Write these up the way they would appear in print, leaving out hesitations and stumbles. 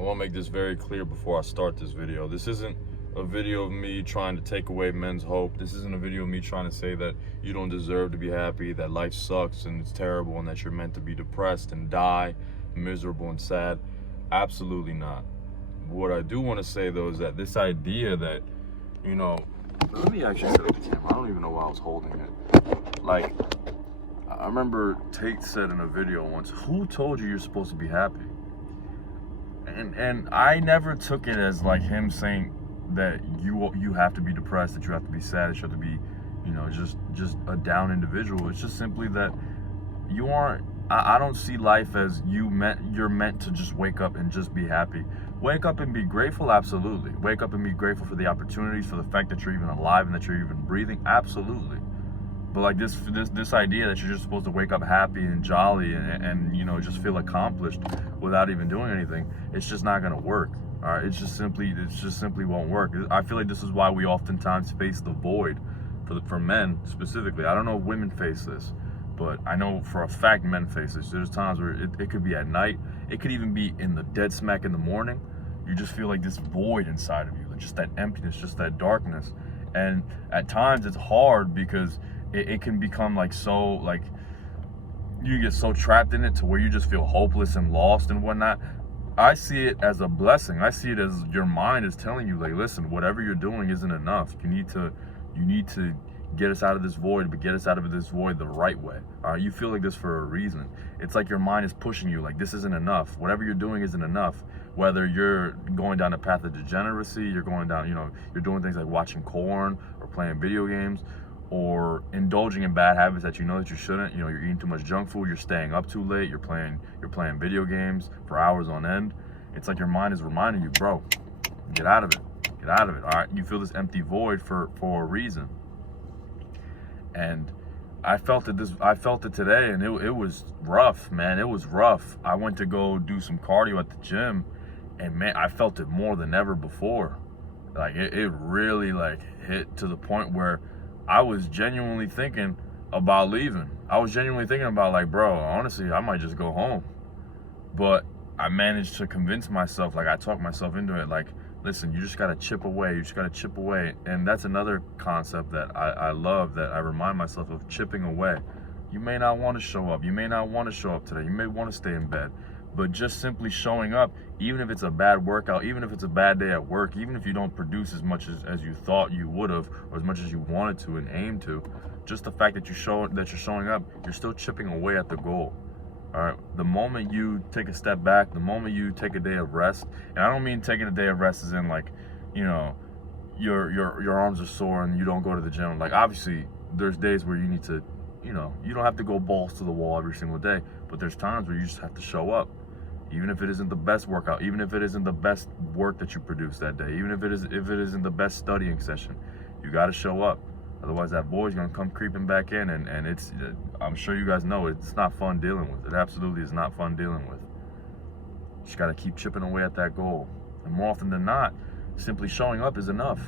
I want to make this very clear before I start this video. This isn't a video of me trying to take away men's hope. This isn't a video of me trying to say that you don't deserve to be happy, that life sucks and it's terrible, and that you're meant to be depressed and die, miserable and sad. Absolutely not. What I do want to say, though, is that this idea that, let me actually set up the camera. I don't even know why I was holding it. Like, I remember Tate said in a video once, who told you you're supposed to be happy? And I never took it as like him saying that you have to be depressed, that you have to be sad, that you have to be, just a down individual. It's just simply that you aren't. I don't see life as you're meant to just wake up and just be happy. Wake up and be grateful, absolutely. Wake up and be grateful for the opportunities, for the fact that you're even alive and that you're even breathing, absolutely. But like this idea that you're just supposed to wake up happy and jolly and just feel accomplished without even doing anything, it's just not gonna work. All right, it just simply won't work. I feel like this is why we oftentimes face the void for men specifically. I don't know if women face this, but I know for a fact men face this. There's times where it could be at night, it could even be in the dead smack in the morning. You just feel like this void inside of you, like just that emptiness, just that darkness. And at times it's hard because it can become like so, like you get so trapped in it to where you just feel hopeless and lost and whatnot. I see it as a blessing. I see it as your mind is telling you, like, listen, whatever you're doing isn't enough. You need to get us out of this void, but get us out of this void the right way. All right, you feel like this for a reason. It's like your mind is pushing you, like this isn't enough. Whatever you're doing isn't enough. Whether you're going down a path of degeneracy, you're going down, you're doing things like watching porn or playing video games, or indulging in bad habits that you shouldn't. You're eating too much junk food, you're staying up too late, you're playing video games for hours on end. It's like your mind is reminding you, bro, get out of it. Get out of it. All right, you feel this empty void for a reason. And I felt it today, and it was rough, man. It was rough. I went to go do some cardio at the gym, and man, I felt it more than ever before. Like it really like hit to the point where I was genuinely thinking about leaving. I was genuinely thinking about, like, bro, honestly, I might just go home. But I managed to convince myself, like I talked myself into it, like, listen, you just gotta chip away. You just gotta chip away. And that's another concept that I love, that I remind myself of, chipping away. You may not want to show up. You may not want to show up today. You may want to stay in bed. But just simply showing up, even if it's a bad workout, even if it's a bad day at work, even if you don't produce as much as you thought you would have, or as much as you wanted to and aimed to, just the fact that you're showing up, you're still chipping away at the goal. All right. The moment you take a step back, the moment you take a day of rest, and I don't mean taking a day of rest as in like, your arms are sore and you don't go to the gym. Like, obviously, there's days where you need to, you don't have to go balls to the wall every single day, but there's times where you just have to show up. Even if it isn't the best workout, even if it isn't the best work that you produce that day, even if it isn't the best studying session, you got to show up. Otherwise, that boy's gonna come creeping back in, and it's, I'm sure you guys know, it's not fun dealing with. It absolutely is not fun dealing with. You just gotta keep chipping away at that goal. And more often than not, simply showing up is enough.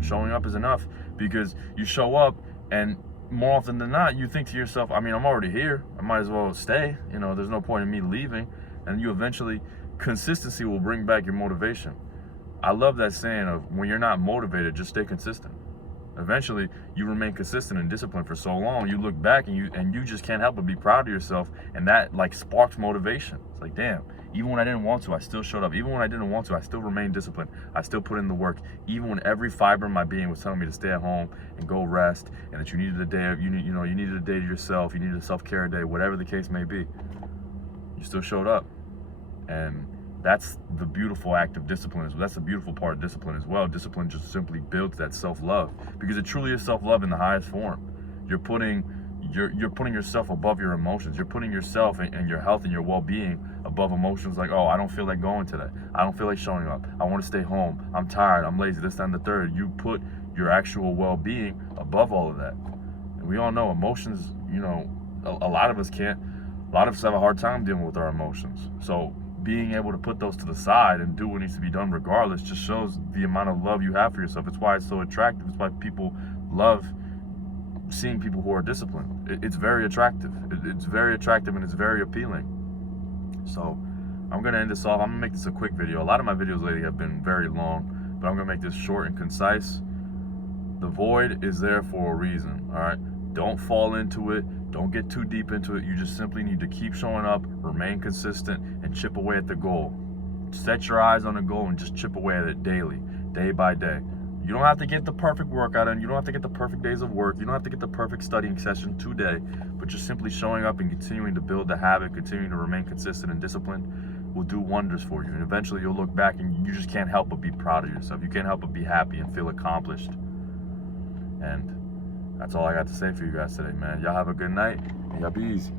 Showing up is enough, because you show up, and more often than not, you think to yourself, I mean, I'm already here. I might as well stay. There's no point in me leaving. And you eventually, consistency will bring back your motivation. I love that saying of, when you're not motivated, just stay consistent. Eventually, you remain consistent and disciplined for so long, you look back and you just can't help but be proud of yourself, and that like sparks motivation. It's like, damn, even when I didn't want to, I still showed up. Even when I didn't want to, I still remained disciplined. I still put in the work. Even when every fiber of my being was telling me to stay at home and go rest, and that you needed a day of, you needed a day to yourself, you needed a self-care day, whatever the case may be, you still showed up. And that's the beautiful act of discipline. That's the beautiful part of discipline as well. Discipline just simply builds that self-love, because it truly is self-love in the highest form. You're putting yourself above your emotions. You're putting yourself and your health and your well-being above emotions like, oh, I don't feel like going today. I don't feel like showing up. I want to stay home. I'm tired. I'm lazy. This, that, and the third. You put your actual well-being above all of that. And we all know emotions, a lot of us can't. A lot of us have a hard time dealing with our emotions. So being able to put those to the side and do what needs to be done regardless just shows the amount of love you have for yourself. It's why it's so attractive. It's why people love seeing people who are disciplined. It's very attractive. It's very attractive, and it's very appealing. So I'm gonna end this off. I'm gonna make this a quick video. A lot of my videos lately have been very long, but I'm gonna make this short and concise. The void is there for a reason, all right? Don't fall into it. Don't get too deep into it. You just simply need to keep showing up, remain consistent, and chip away at the goal. Set your eyes on the goal and just chip away at it daily, day by day. You don't have to get the perfect workout in. You don't have to get the perfect days of work. You don't have to get the perfect studying session today, but just simply showing up and continuing to build the habit, continuing to remain consistent and disciplined will do wonders for you. And eventually you'll look back and you just can't help but be proud of yourself. You can't help but be happy and feel accomplished. And that's all I got to say for you guys today, man. Y'all have a good night and y'all be easy.